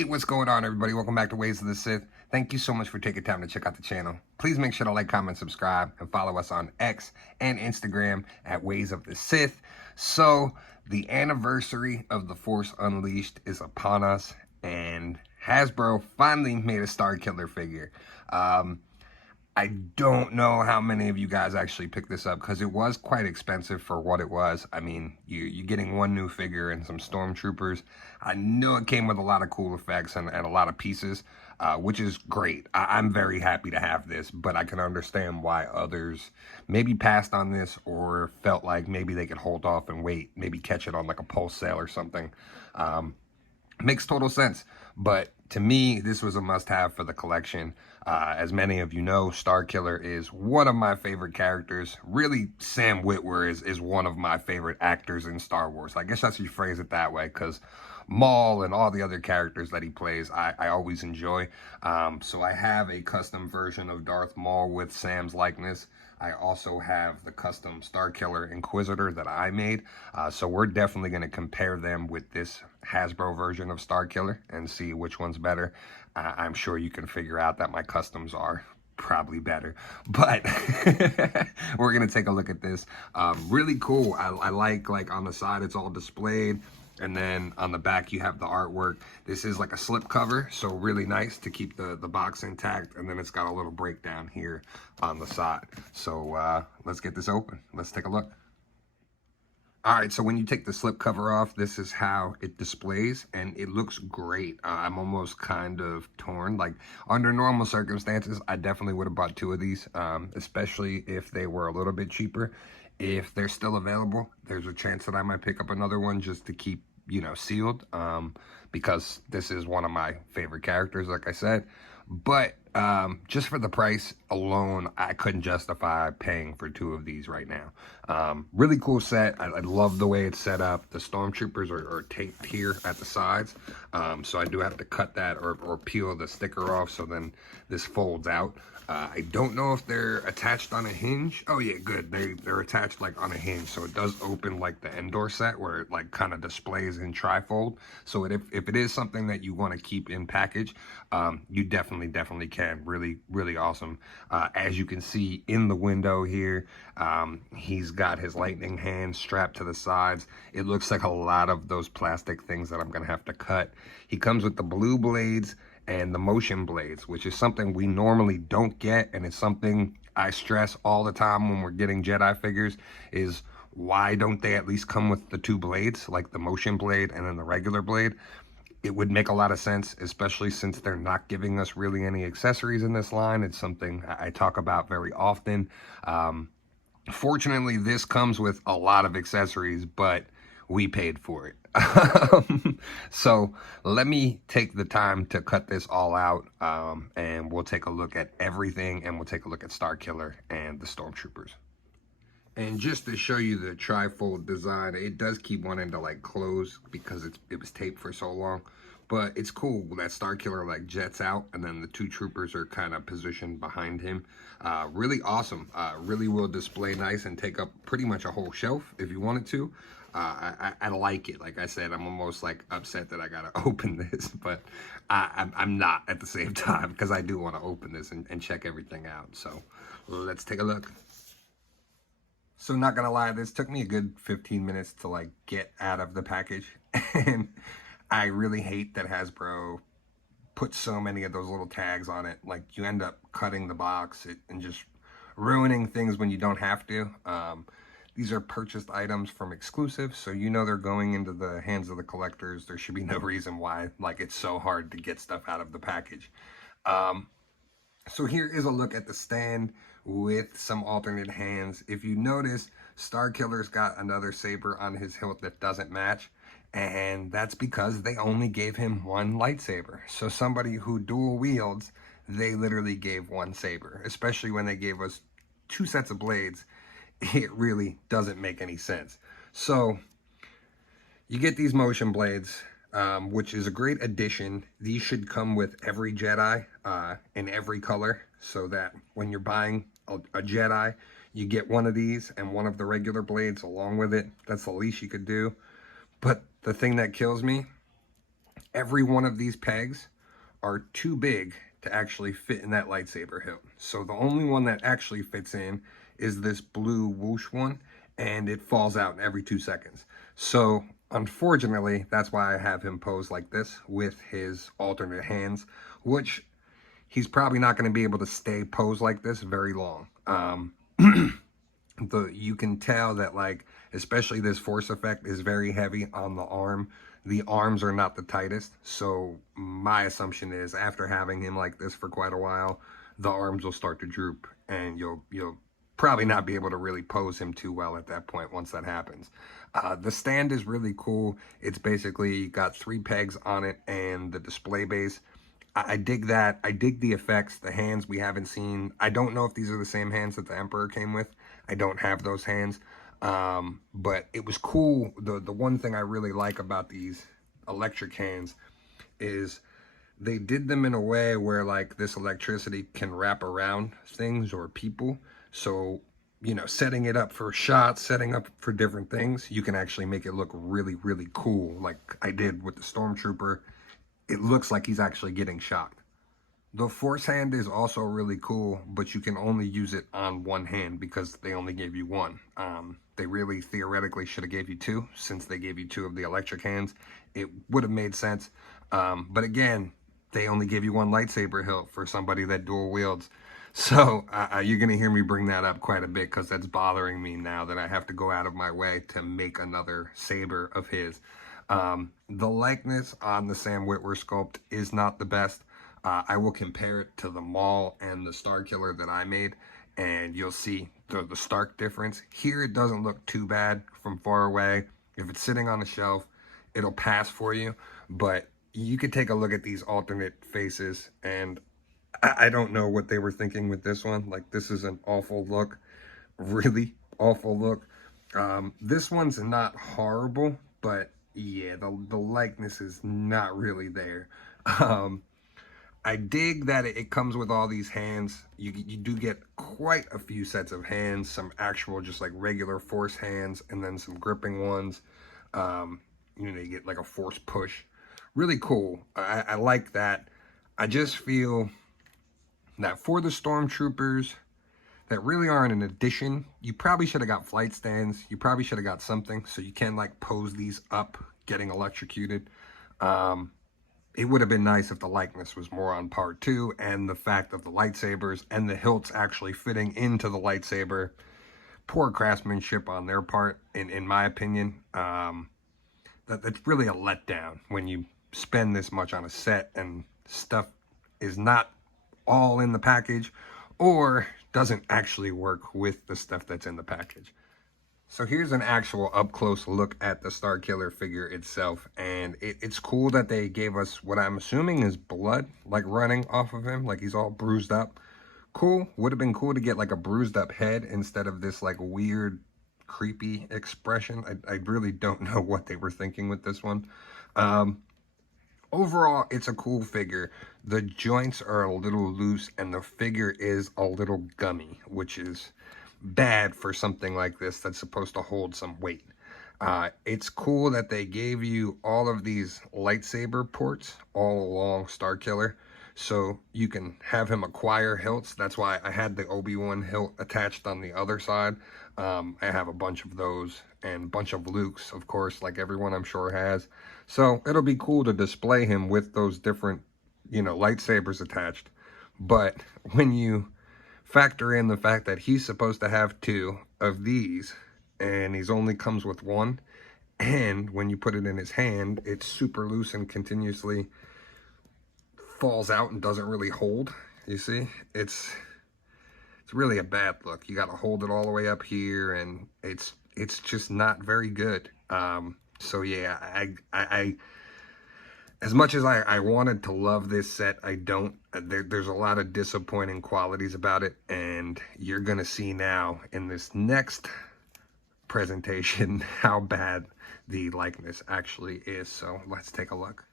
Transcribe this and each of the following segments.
Hey, what's going on, everybody? Welcome back to Ways of the Sith. Thank you so much for taking time to check out the channel. Please make sure to like, comment, subscribe, and follow us on X and Instagram at Ways of the Sith. So, the anniversary of The Force Unleashed is upon us, and Hasbro finally made a Starkiller figure. I don't know how many of you guys actually picked this up because it was quite expensive for what it was. I mean, you're getting one new figure and some stormtroopers. I know it came with a lot of cool effects and a lot of pieces, which is great. I'm very happy to have this, but I can understand why others maybe passed on this or felt like maybe they could hold off and wait, maybe catch it on like a pulse sale or something. Makes total sense, but to me, this was a must-have for the collection. As many of you know, Starkiller is one of my favorite characters. Really, Sam Witwer is one of my favorite actors in Star Wars. I guess I should phrase it that way, because Maul and all the other characters that he plays, I always enjoy. So I have a custom version of Darth Maul with Sam's likeness. I also have the custom Starkiller Inquisitor that I made. So we're definitely going to compare them with this Hasbro version of Starkiller and see which one's better. I'm sure you can figure out that my customs are probably better, but we're going to take a look at this. Really cool. I like on the side, it's all displayed. And then on the back, you have the artwork. This is like a slip cover, so really nice to keep the box intact. And then it's got a little breakdown here on the side. So let's get this open. Let's take a look. All right, so when you take the slip cover off, this is how it displays, and it looks great. I'm almost kind of torn. Like, under normal circumstances, I definitely would have bought two of these, especially if they were a little bit cheaper. If they're still available, there's a chance that I might pick up another one just to keep, you know, sealed, because this is one of my favorite characters, like I said. But just for the price alone, I couldn't justify paying for two of these right now. Really cool set. I love the way it's set up. The stormtroopers are taped here at the sides, so I do have to cut that or peel the sticker off, so then this folds out. I don't know if they're attached on a hinge. Oh yeah, good. They're attached like on a hinge, so it does open like the Endor set where it like kind of displays in trifold. So if it is something that you want to keep in package, you definitely can. Really awesome. As you can see in the window here, he's got his lightning hand strapped to the sides. It looks like a lot of those plastic things that I'm gonna have to cut. He comes with the blue blades and the motion blades, which is something we normally don't get, and it's something I stress all the time when we're getting Jedi figures, is why don't they at least come with the two blades, like the motion blade and then the regular blade? It would make a lot of sense, especially since they're not giving us really any accessories in this line. It's something I talk about very often. Fortunately, this comes with a lot of accessories, but we paid for it. So let me take the time to cut this all out, and we'll take a look at everything, and we'll take a look at Starkiller and the Stormtroopers. And just to show you the trifold design, it does keep wanting to like close because it was taped for so long. But it's cool that Starkiller like jets out, and then the two troopers are kind of positioned behind him. Really awesome. Really will display nice and take up pretty much a whole shelf if you wanted to. I like it. Like I said, I'm almost like upset that I gotta open this, but I'm not at the same time, because I do want to open this and check everything out. So let's take a look. So not gonna lie, this took me a good 15 minutes to like get out of the package, and I really hate that Hasbro put so many of those little tags on it. Like, you end up cutting the box and just ruining things when you don't have to. These are purchased items from exclusives, so you know they're going into the hands of the collectors. There should be no reason why like it's so hard to get stuff out of the package. So here is a look at the stand with some alternate hands. If you notice, Starkiller's got another saber on his hilt that doesn't match, and that's because they only gave him one lightsaber. So somebody who dual wields, they literally gave one saber, especially when they gave us two sets of blades. It really doesn't make any sense. So you get these motion blades, which is a great addition. These should come with every Jedi in every color, so that when you're buying a Jedi, you get one of these and one of the regular blades along with it. That's the least you could do. But the thing that kills me every one of these pegs are too big to actually fit in that lightsaber hilt. So the only one that actually fits in is this blue whoosh one, and it falls out every 2 seconds. So unfortunately, that's why I have him pose like this with his alternate hands, which he's probably not going to be able to stay posed like this very long. You can tell that, like, especially this force effect is very heavy on the arm. The arms are not the tightest, so my assumption is after having him like this for quite a while, the arms will start to droop, and you'll probably not be able to really pose him too well at that point once that happens. The stand is really cool. It's basically got 3 pegs on it and the display base. I dig that. I dig the effects. The hands we haven't seen. I don't know if these are the same hands that the Emperor came with. I don't have those hands. But it was cool. The one thing I really like about these electric hands is they did them in a way where, like, this electricity can wrap around things or people. So, you know, setting it up for shots, setting up for different things, you can actually make it look really, really cool. Like I did with the Stormtrooper. It looks like he's actually getting shocked. The force hand is also really cool, but you can only use it on one hand because they only gave you one. They really theoretically should have gave you 2, since they gave you 2 of the electric hands. It would have made sense. But again, they only give you 1 lightsaber hilt for somebody that dual wields. So you're going to hear me bring that up quite a bit because that's bothering me now that I have to go out of my way to make another saber of his. The likeness on the Sam Witwer sculpt is not the best. I will compare it to the Maul and the Starkiller that I made, and you'll see the stark difference. Here it doesn't look too bad from far away. If it's sitting on a shelf, it'll pass for you, but you could take a look at these alternate faces, and I don't know what they were thinking with this one. Like, this is an awful look, really awful look. This one's not horrible, but yeah, the likeness is not really there. I dig that it comes with all these hands. You do get quite a few sets of hands, some actual just like regular force hands, and then some gripping ones. You know, you get like a force push. Really cool. I like that. I just feel that for the Stormtroopers that really aren't an addition, you probably should have got flight stands. You probably should have got something so you can like pose these up getting electrocuted. It would have been nice if the likeness was more on par too, and the fact of the lightsabers and the hilts actually fitting into the lightsaber. Poor craftsmanship on their part, in my opinion. That's really a letdown when you spend this much on a set and stuff is not all in the package or doesn't actually work with the stuff that's in the package. So here's an actual up-close look at the Starkiller figure itself, and it's cool that they gave us what I'm assuming is blood, like running off of him, like he's all bruised up. Cool. Would have been cool to get like a bruised up head instead of this like weird, creepy expression. I really don't know what they were thinking with this one. Overall, it's a cool figure. The joints are a little loose, and the figure is a little gummy, which is bad for something like this that's supposed to hold some weight. It's cool that they gave you all of these lightsaber ports all along Starkiller, so you can have him acquire hilts. That's why I had the Obi-Wan hilt attached on the other side. I have a bunch of those and a bunch of Luke's, of course, like everyone I'm sure has. So it'll be cool to display him with those different, you know, lightsabers attached. But when you factor in the fact that he's supposed to have 2 of these and he's only comes with 1, and when you put it in his hand, it's super loose and continuously falls out and doesn't really hold. You see, it's really a bad look. You got to hold it all the way up here, and it's just not very good. So yeah, I as much as I wanted to love this set, I don't. There's a lot of disappointing qualities about it, and you're gonna see now in this next presentation how bad the likeness actually is. So let's take a look.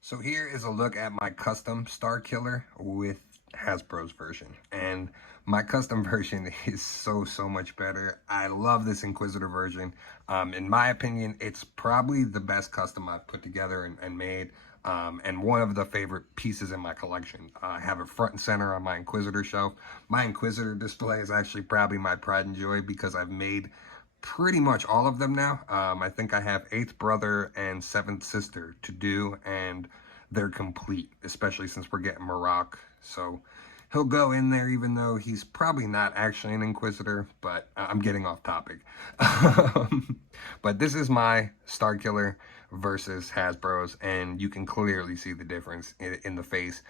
So here is a look at my custom Starkiller with Hasbro's version, and my custom version is so much better. I love this Inquisitor version. In my opinion, it's probably the best custom I've put together and made. and one of the favorite pieces in my collection. I have it front and center on my Inquisitor shelf. My Inquisitor display is actually probably my pride and joy because I've made pretty much all of them now. I think I have 8th brother and 7th sister to do, and they're complete, especially since we're getting Marok. So he'll go in there even though he's probably not actually an Inquisitor, but I'm getting off topic. But this is my Starkiller versus Hasbro's, and you can clearly see the difference in the face.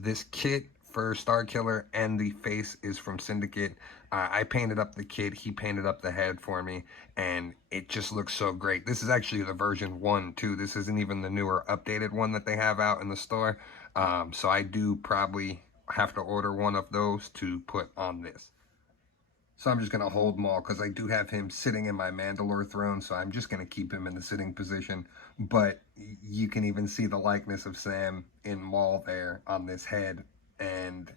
This kit for Starkiller and the face is from Syndicate. I painted up the kit, he painted up the head for me, and it just looks so great. This is actually the version 1 too. This isn't even the newer updated one that they have out in the store. So I do probably have to order one of those to put on this. So I'm just going to hold Maul because I do have him sitting in my Mandalore throne, so I'm just going to keep him in the sitting position. But you can even see the likeness of Sam in Maul there on this head, and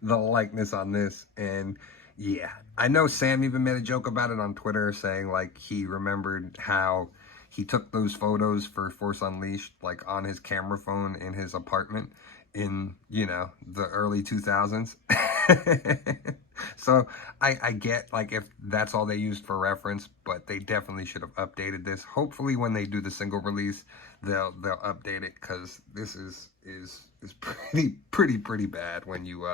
the likeness on this. And yeah, I know Sam even made a joke about it on Twitter, saying like he remembered how he took those photos for Force Unleashed like on his camera phone in his apartment in, you know, the early 2000s. So I get like if that's all they used for reference, but they definitely should have updated this. Hopefully when they do the single release, they'll update it, because this is pretty bad when you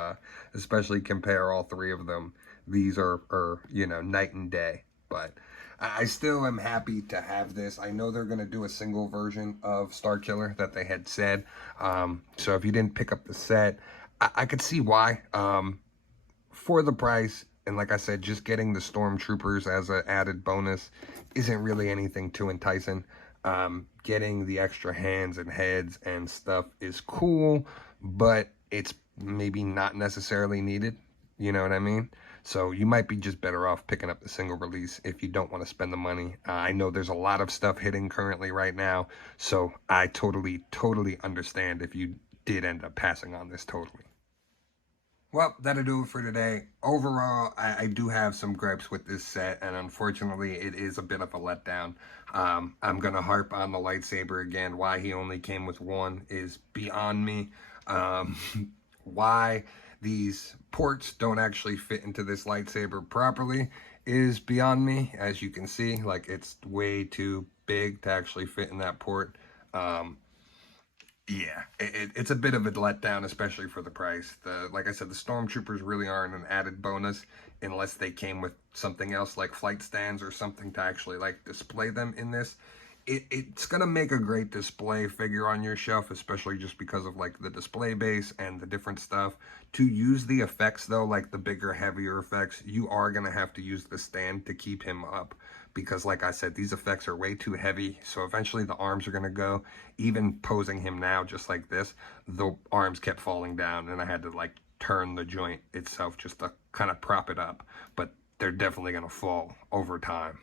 especially compare all 3 of them. These are you know, night and day. But I still am happy to have this. I know they're going to do a single version of Starkiller that they had said. So if you didn't pick up the set, I could see why. For the price, and like I said, just getting the Stormtroopers as an added bonus isn't really anything too enticing. Getting the extra hands and heads and stuff is cool, but it's maybe not necessarily needed. You know what I mean? So you might be just better off picking up the single release if you don't want to spend the money. I know there's a lot of stuff hitting currently right now, so I totally understand if you did end up passing on this totally. Well, that'll do it for today. Overall, I do have some gripes with this set, and unfortunately, it is a bit of a letdown. I'm going to harp on the lightsaber again. Why he only came with 1 is beyond me. Why these ports don't actually fit into this lightsaber properly is beyond me. As you can see, like, it's way too big to actually fit in that port. Yeah, it's a bit of a letdown, especially for the price. Like I said, the Stormtroopers really aren't an added bonus unless they came with something else like flight stands or something to actually like display them in this. It's gonna make a great display figure on your shelf, especially just because of like the display base and the different stuff. To use the effects though, like the bigger, heavier effects, you are gonna have to use the stand to keep him up, because like I said, these effects are way too heavy, so eventually the arms are gonna go. Even posing him now just like this, the arms kept falling down, and I had to like turn the joint itself just to kind of prop it up, but they're definitely gonna fall over time.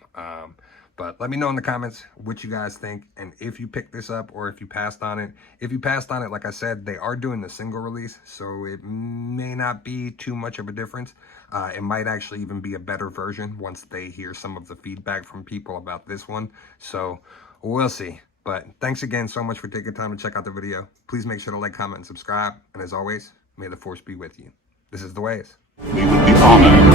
But let me know in the comments what you guys think, and if you picked this up or if you passed on it. If you passed on it, like I said, they are doing the single release, so it may not be too much of a difference. It might actually even be a better version once they hear some of the feedback from people about this one. So we'll see. But thanks again so much for taking time to check out the video. Please make sure to like, comment, and subscribe. And as always, may the Force be with you. This is The Ways. We would be honored